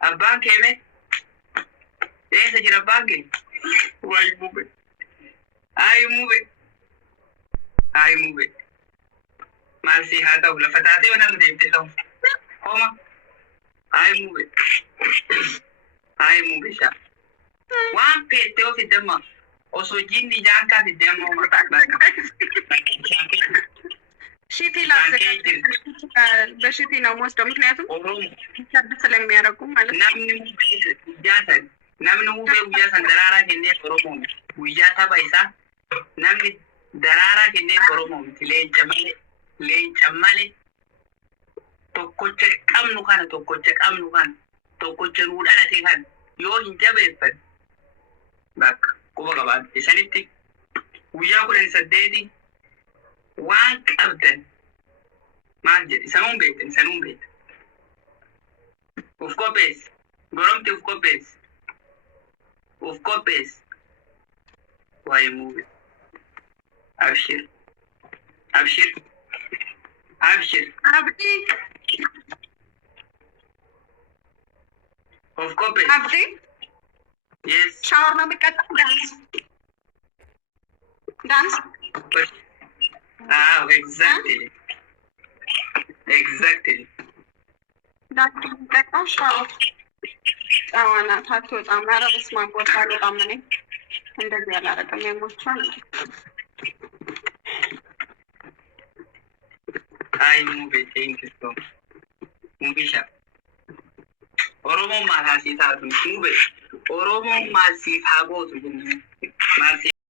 Abbaan keeme. Eessa jira abbaan kee? Wayi mube. Ay mube. Maal si haa ta'u lafa taatee waan argu deemtee ta'u. Homa. Ay mube sha. Waan peettee of iddamma. Osoo jinni jaankaa iddamma homa. Shiti laafse bashiti ነው የምወስደው ምክንያቱም ስለሚያደርጉ ማለት ነው። namni hubee guyyaa san daraaraa kennee Oromoo guyyaa tapha isaa namni daraaraa kennee Oromoo leenca malee tokkocha qabnu kana tokkocha nuu dhalate kan yoo hin jabeeffan bakka quba qabaatu isanitti guyyaa 18 waan qabdan maal jedhe isanuun beektan uf qophees goromti uf qophees waa'ee muube abshir abdi uf qophees abdi yes shower ነው የሚቀጣው ዳንስ exactly ዳንስ የሚቀጣው shower ጫዋና ታትወጣም ኧረ በስመ አብ ወጣ በጣም እኔ እንደዚህ ያላረቀም የሞቻል አይ ሙቤ ቴንክስ ሙቢሻ ኦሮሞ ማታሲ ታቱ ሙቤ ኦሮሞ ማሲ ታጎቱ ማሲ